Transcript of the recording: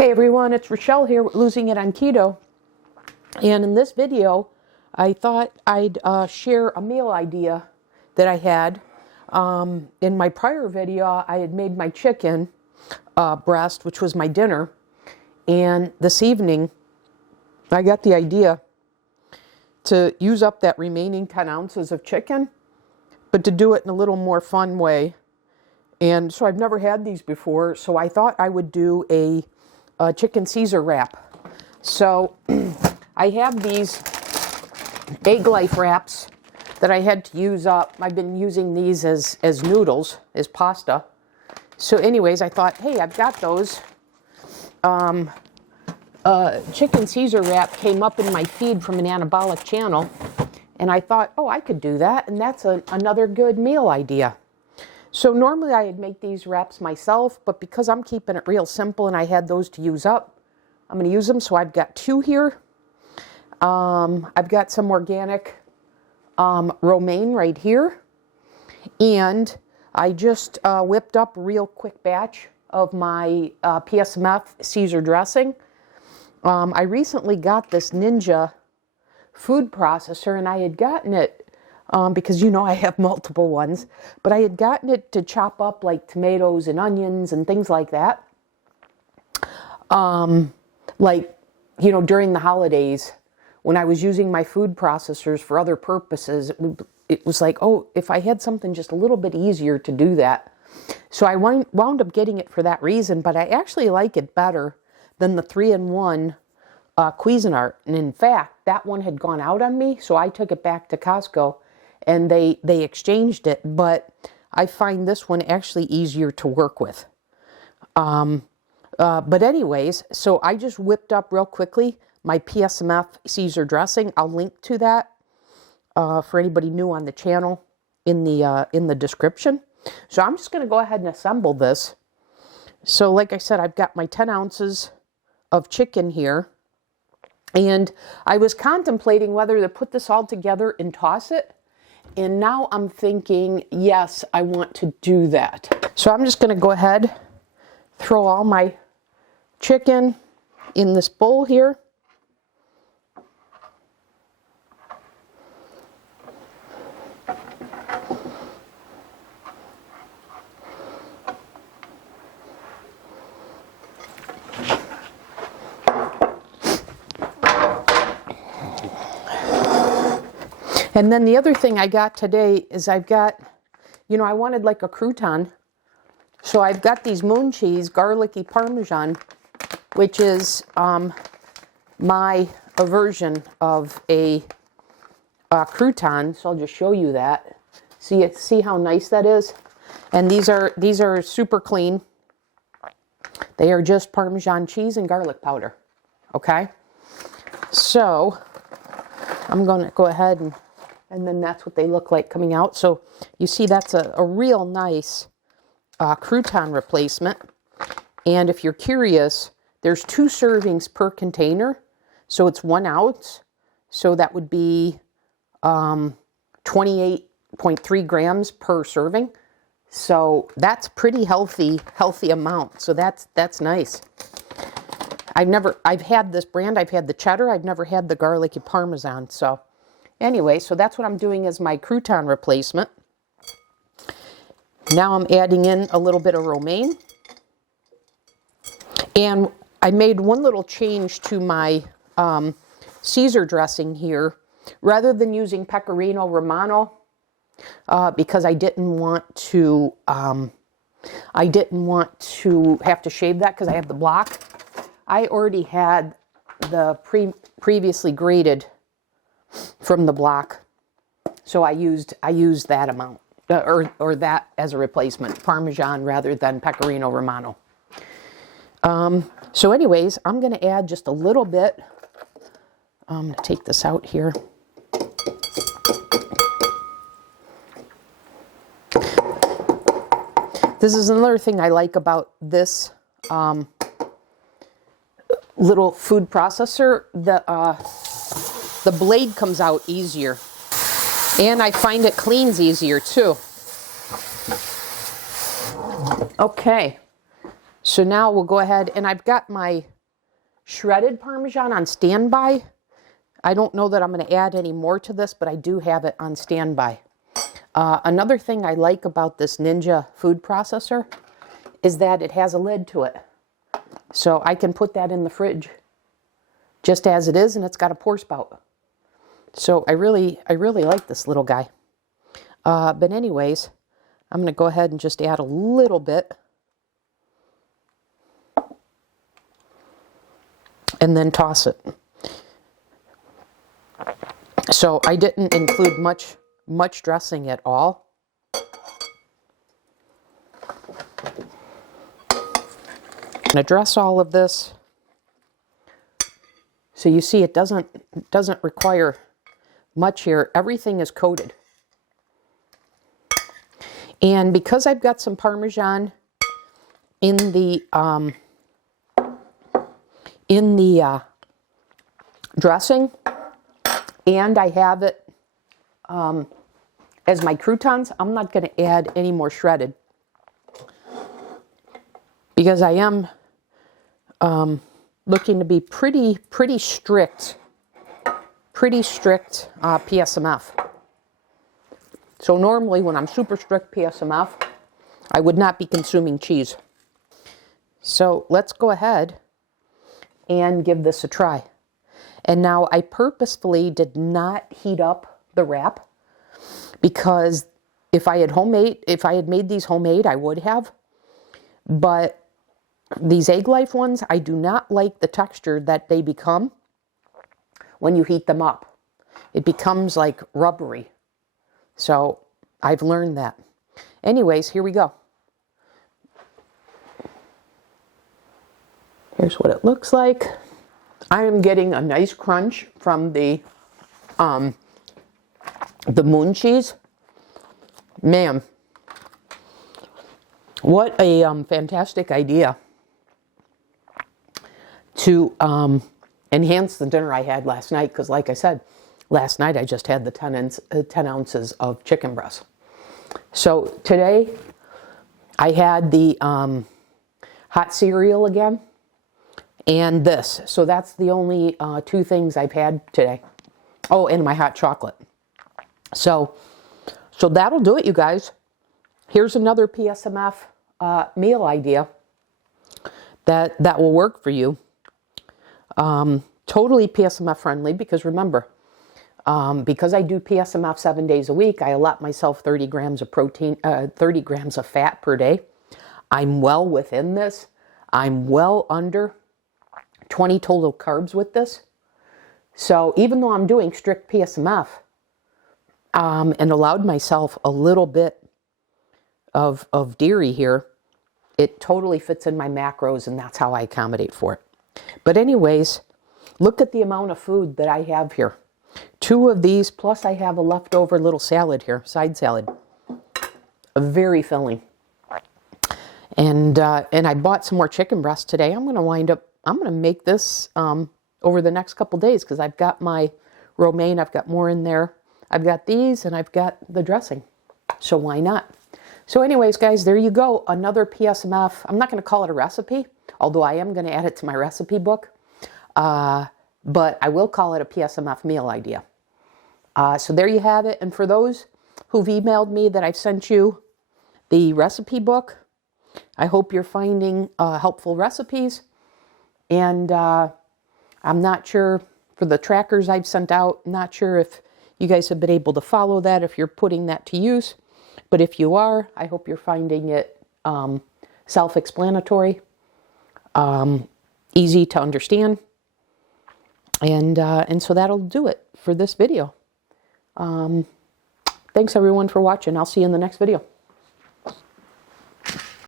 Hey everyone, it's Rochelle here with Losing It on Keto. And in this video, I thought I'd share a meal idea that I had. In my prior video, I had made my chicken breast, which was my dinner. And this evening, I got the idea to use up that remaining 10 ounces of chicken, but to do it in a little more fun way. And so I've never had these before, so I thought I would do a chicken Caesar wrap. So I have these Egg Life wraps that I had to use up. I've been using these as noodles, as pasta. So anyways, I thought, hey, I've got those. Chicken Caesar wrap came up in my feed from an anabolic channel, and I thought, oh, I could do that, and that's another good meal idea. So normally I'd make these wraps myself, but because I'm keeping it real simple and I had those to use up, I'm going to use them. So I've got two here. I've got some organic romaine right here. And I just whipped up a real quick batch of my PSMF Caesar dressing. I recently got this Ninja food processor, and I had gotten it because, you know, I have multiple ones, but I had gotten it to chop up like tomatoes and onions and things like that. Like, you know, during the holidays when I was using my food processors for other purposes, it was like, oh, if I had something just a little bit easier to do that. So I wound up getting it for that reason, but I actually like it better than the 3-in-1 Cuisinart. And in fact, that one had gone out on me, so I took it back to Costco and they exchanged it, but I find this one actually easier to work with. But anyways, so I just whipped up real quickly my PSMF Caesar dressing. I'll link to that for anybody new on the channel in the description. So I'm just going to go ahead and assemble this. So like I said, I've got my 10 ounces of chicken here. And I was contemplating whether to put this all together and toss it. And now I'm thinking, yes, I want to do that. So I'm just going to go ahead, throw all my chicken in this bowl here. And then the other thing I got today is I've got, you know, I wanted like a crouton. So I've got these moon cheese, garlicky Parmesan, which is my version of a crouton. So I'll just show you that. See how nice that is? And these are super clean. They are just Parmesan cheese and garlic powder. Okay? So I'm going to go ahead and then that's what they look like coming out. So you see that's a real nice crouton replacement. And if you're curious, there's 2 servings per container. So it's 1 ounce. So that would be 28.3 grams per serving. So that's pretty healthy amount. So that's nice. I've had this brand, I've had the cheddar, I've never had the garlicky Parmesan. So anyway, so that's what I'm doing as my crouton replacement. Now I'm adding in a little bit of romaine. And I made one little change to my Caesar dressing here. Rather than using Pecorino Romano, because I didn't want to have to shave that because I have the block. I already had the previously grated from the block, so I used that amount or that as a replacement, Parmesan rather than Pecorino Romano. So anyways, I'm going to add just a little bit. I'm going to take this out here. This is another thing I like about this little food processor. The blade comes out easier, and I find it cleans easier too. Okay, So now we'll go ahead, and I've got my shredded Parmesan on standby. I don't know that I'm going to add any more to this, but I do have it on standby. Another thing I like about this Ninja food processor is that it has a lid to it. So I can put that in the fridge just as it is, and it's got a pour spout. So I really like this little guy. But anyways, I'm going to go ahead and just add a little bit. And then toss it. So I didn't include much dressing at all. I'm going to dress all of this. So you see it doesn't require much here. Everything is coated. And because I've got some Parmesan in the dressing, and I have it as my croutons, I'm not going to add any more shredded, because I am looking to be pretty strict PSMF. So normally when I'm super strict PSMF, I would not be consuming cheese. So let's go ahead and give this a try. And now I purposefully did not heat up the wrap, because if I had made these homemade, I would have. But these Egg Life ones, I do not like the texture that they become when you heat them up. It becomes like rubbery. So I've learned that. Anyways, here we go. Here's what it looks like. I am getting a nice crunch from the moon cheese. Man, what a fantastic idea to enhance the dinner I had last night, because like I said, last night I just had the 10 ounces of chicken breast. So today I had the hot cereal again and this. So that's the only two things I've had today. Oh, and my hot chocolate. So that'll do it, you guys. Here's another PSMF meal idea that will work for you. Totally PSMF friendly, because remember, because I do PSMF 7 days a week, I allot myself 30 grams of protein, 30 grams of fat per day. I'm well within this. I'm well under 20 total carbs with this. So even though I'm doing strict PSMF, and allowed myself a little bit of dairy here, it totally fits in my macros, and that's how I accommodate for it. But anyways, look at the amount of food that I have here. 2 of these, plus I have a leftover little salad here, side salad. Very filling. And I bought some more chicken breast today. I'm going to make this over the next couple days, because I've got my romaine, I've got more in there. I've got these, and I've got the dressing. So why not? So anyways, guys, there you go. Another PSMF. I'm not going to call it a recipe, although I am going to add it to my recipe book. But I will call it a PSMF meal idea. So there you have it. And for those who've emailed me that I've sent you the recipe book, I hope you're finding helpful recipes. And I'm not sure, for the trackers I've sent out, not sure if you guys have been able to follow that, if you're putting that to use. But if you are, I hope you're finding it self-explanatory, easy to understand. And so that'll do it for this video. Thanks everyone for watching. I'll see you in the next video.